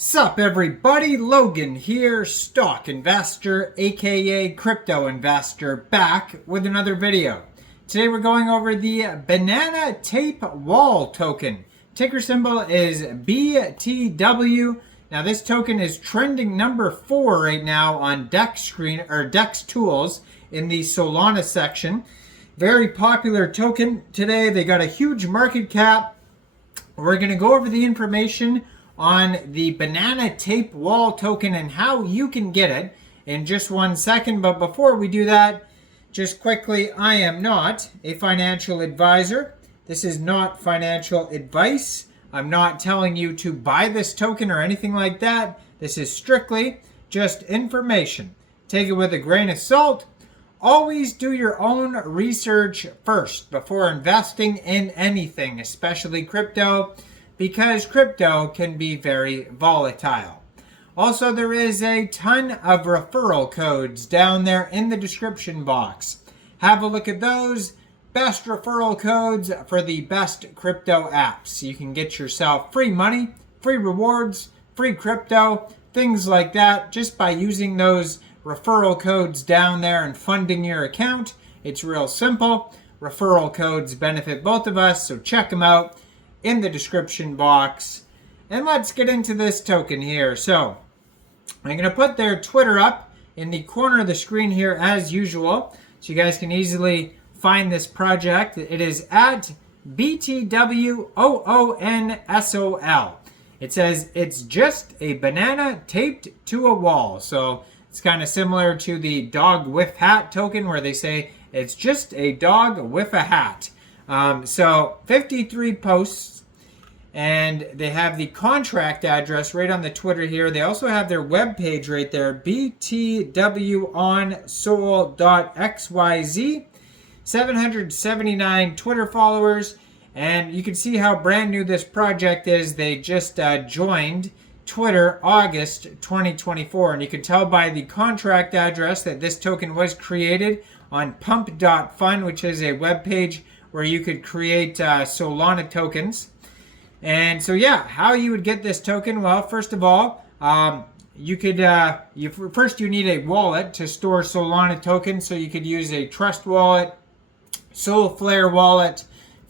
Sup everybody, Logan here, stock investor aka crypto investor, back with another video. Today we're going over the banana tape wall token. Ticker symbol is BTW. Now this token is trending number 4 right now on DEX tools in the Solana section. Very popular token today. They got a huge market cap. We're going to go over the information on the banana tape wall token and how you can get it in just 1 second. But before we do that, just quickly, I am not a financial advisor. This is not financial advice. I'm not telling you to buy this token or anything like that. This is strictly just information. Take it with a grain of salt. Always do your own research first before investing in anything, especially crypto, because crypto can be very volatile. Also, there is a ton of referral codes down there in the description box. Have a look at those. Best referral codes for the best crypto apps. You can get yourself free money, free rewards, free crypto, things like that just by using those referral codes down there and funding your account. It's real simple. Referral codes benefit both of us, so check them out in the description box. And let's get into this token here. So I'm going to put their Twitter up in the corner of the screen here as usual, so you guys can easily find this project. It is at BTWOONSOL. It says it's just a banana taped to a wall. So it's kind of similar to the dog with hat token where they say it's just a dog with a hat. So 53 posts, and they have the contract address right on the Twitter here. They also have their webpage right there, btwonsol.xyz, 779 Twitter followers, and you can see how brand new this project is. They just joined Twitter August 2024, and you can tell by the contract address that this token was created on pump.fun, which is a webpage where you could create Solana tokens. And so yeah, how you would get this token? Well, first of all, you need a wallet to store Solana tokens. So you could use a Trust wallet, Solflare wallet,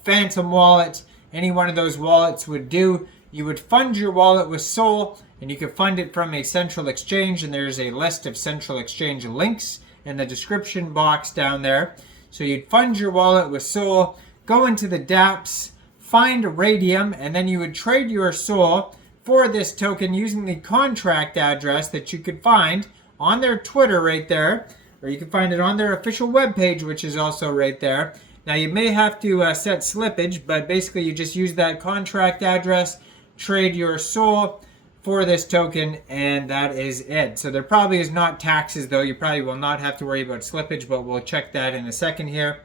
Phantom wallet. Any one of those wallets would do. You would fund your wallet with Sol, and you could fund it from a central exchange, and there's a list of central exchange links in the description box down there. So you'd fund your wallet with Sol, go into the dApps, find Raydium, and then you would trade your Sol for this token using the contract address that you could find on their Twitter right there, or you can find it on their official webpage, which is also right there. Now you may have to set slippage, but basically you just use that contract address, trade your Sol for this token, and that is it. So there probably is not taxes though. You probably will not have to worry about slippage, but we'll check that in a second here.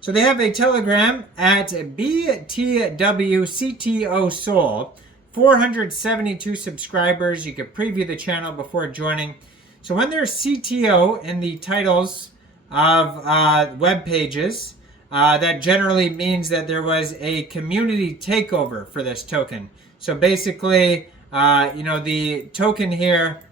So they have a Telegram at BTWCTO Sol, 472 subscribers. You can preview the channel before joining. So when there's CTO in the titles of web pages, that generally means that there was a community takeover for this token. So basically, the token here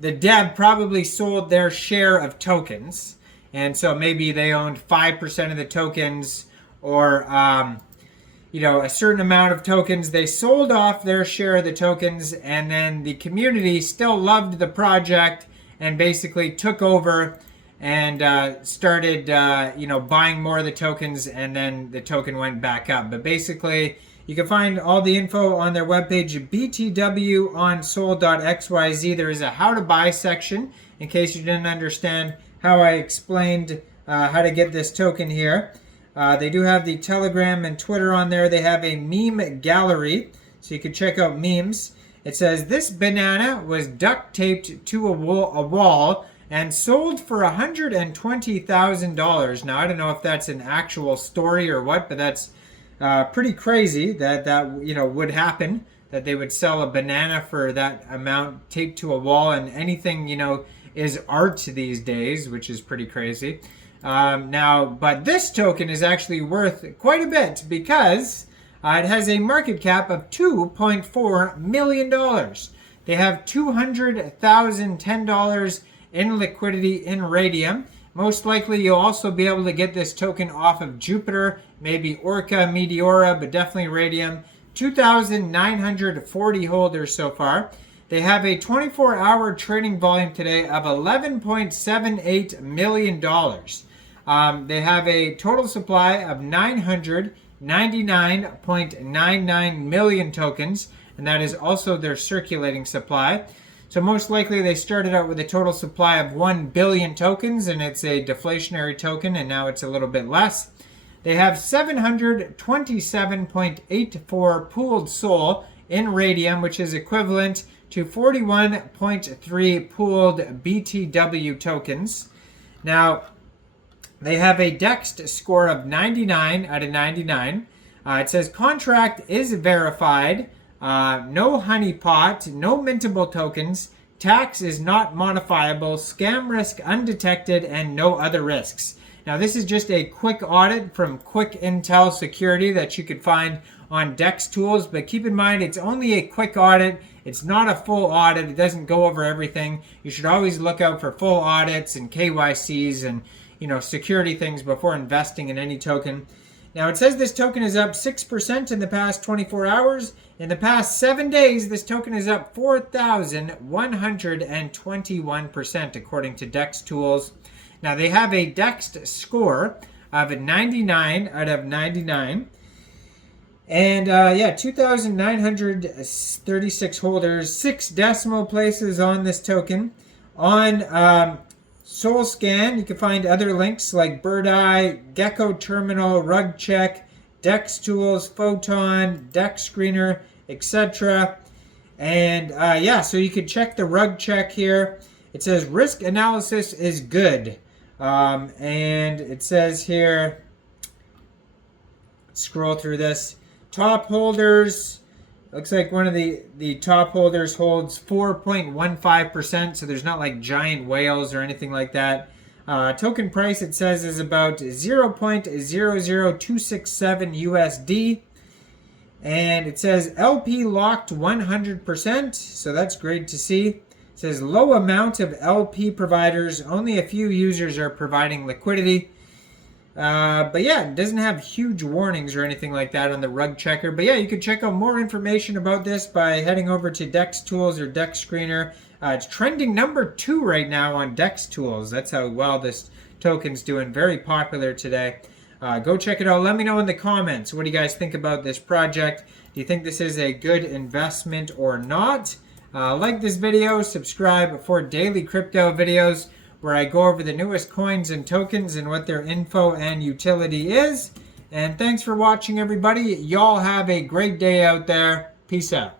the dev probably sold their share of tokens. And so maybe they owned 5% of the tokens, or, a certain amount of tokens. They sold off their share of the tokens, and then the community still loved the project and basically took over and started, buying more of the tokens, and then the token went back up. But basically, you can find all the info on their webpage, btwonsol.xyz. There is a how to buy section in case you didn't understand how I explained how to get this token here. They do have the Telegram and Twitter on there. They have a meme gallery, so you can check out memes. It says, this banana was duct taped to a wall and sold for $120,000. Now, I don't know if that's an actual story or what, but that's pretty crazy that would happen, that they would sell a banana for that amount taped to a wall, and anything, is art these days, which is pretty crazy. But this token is actually worth quite a bit because It has a market cap of $2.4 million. They have $200,010 in liquidity in Raydium. Most likely you'll also be able to get this token off of Jupiter, maybe Orca, Meteora, but definitely Raydium. 2,940 holders so far. They have a 24-hour trading volume today of $11.78 million. They have a total supply of 999.99 million tokens, and that is also their circulating supply. So most likely they started out with a total supply of 1 billion tokens, and it's a deflationary token, and now it's a little bit less. They have 727.84 pooled SOL in Raydium, which is equivalent to 41.3 pooled BTW tokens. Now, they have a DEX score of 99 out of 99. It says contract is verified, no honeypot, no mintable tokens, tax is not modifiable, scam risk undetected, and no other risks. Now, this is just a quick audit from Quick Intel Security that you could find on DEX Tools, but keep in mind it's only a quick audit. It's not a full audit. It doesn't go over everything. You should always look out for full audits and KYCs and security things before investing in any token. Now, it says this token is up 6% in the past 24 hours. In the past 7 days, this token is up 4,121% according to DEX Tools. Now, they have a DEX score of 99 out of 99. And 2,936 holders, 6 decimal places on this token. On SolScan, you can find other links like Bird Eye, Gecko Terminal, Rug Check, DEX Tools, Photon, DEX Screener, etc. And so you can check the Rug Check here. It says risk analysis is good. And it says here, scroll through this. Top holders, looks like one of the top holders holds 4.15%, so there's not like giant whales or anything like that. Token price, it says, is about 0.00267 USD. And it says LP locked 100%, so that's great to see. It says low amount of LP providers, only a few users are providing liquidity. It doesn't have huge warnings or anything like that on the Rug Checker. But yeah, you can check out more information about this by heading over to DEX Tools or DEX Screener. It's trending number 2 right now on DEX Tools. That's how well this token's doing. Very popular today. Go check it out. Let me know in the comments. What do you guys think about this project? Do you think this is a good investment or not? Like this video, subscribe for daily crypto videos where I go over the newest coins and tokens and what their info and utility is. And thanks for watching, everybody. Y'all have a great day out there. Peace out.